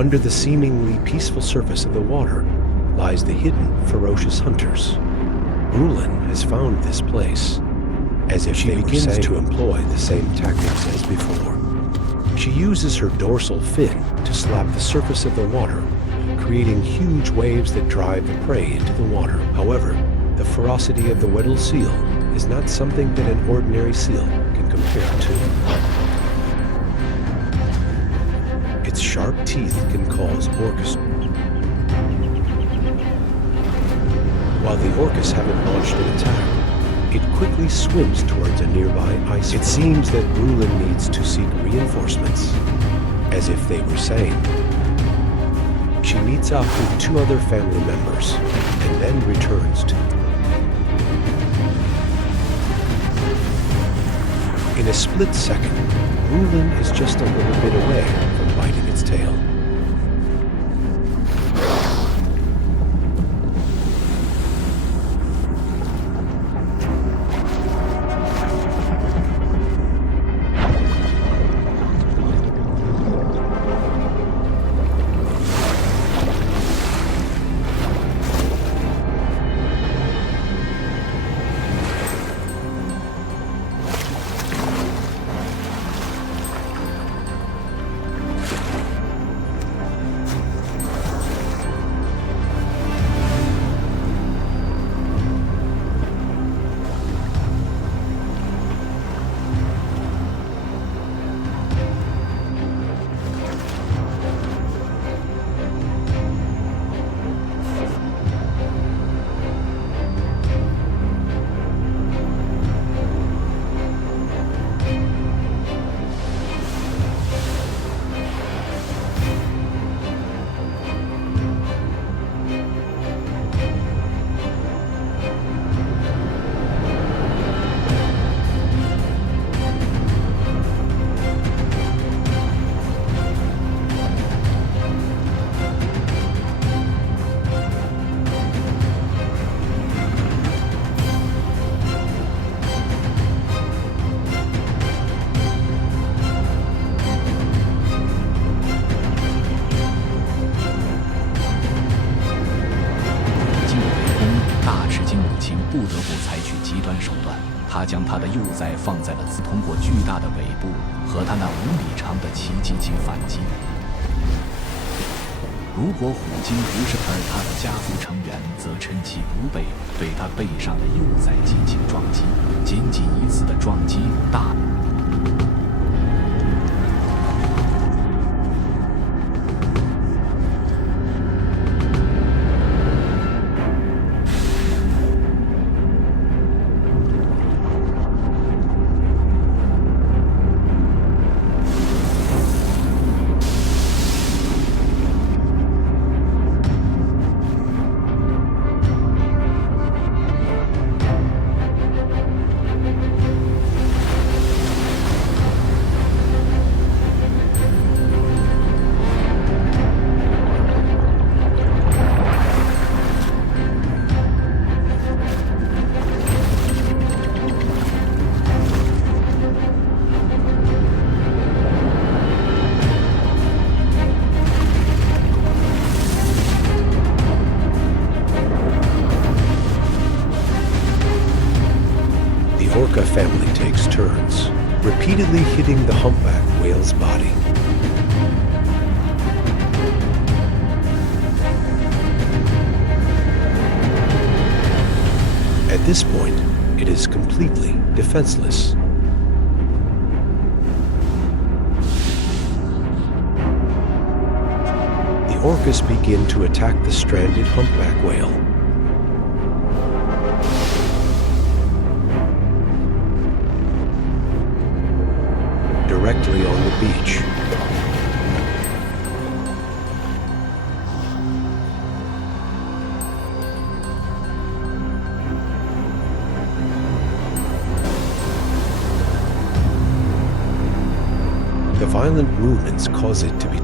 Under the seemingly peaceful surface of the water lies the hidden, ferocious hunters. Rulin has found this place, as if she begins to employ the same tactics as before. She uses her dorsal fin to slap the surface of the water, creating huge waves that drive the prey into the water. However, the ferocity of the Weddell seal is not something that an ordinary seal can compare to. Its sharp teeth can cause orcas. While the orcas haven't launched an attack, it quickly swims towards a nearby ice. It seems that Rulin needs to seek reinforcements, as if they were saying. She meets up with 2 other family members and then returns to. In a split second, Rulin is just a little bit away from biting its tail.不得不采取极端手段，他将他的幼崽放在了通过巨大的尾部和他那5米长的鳍进行反击。如果虎鲸不是，而他的家族成员则趁其不备，对他背上的幼崽进行撞击。仅仅一次的撞击，大。Orca family takes turns, repeatedly hitting the humpback whale's body. At this point, it is completely defenseless. The orcas begin to attack the stranded humpback whale. Directly on the beach. The violent movements cause it to be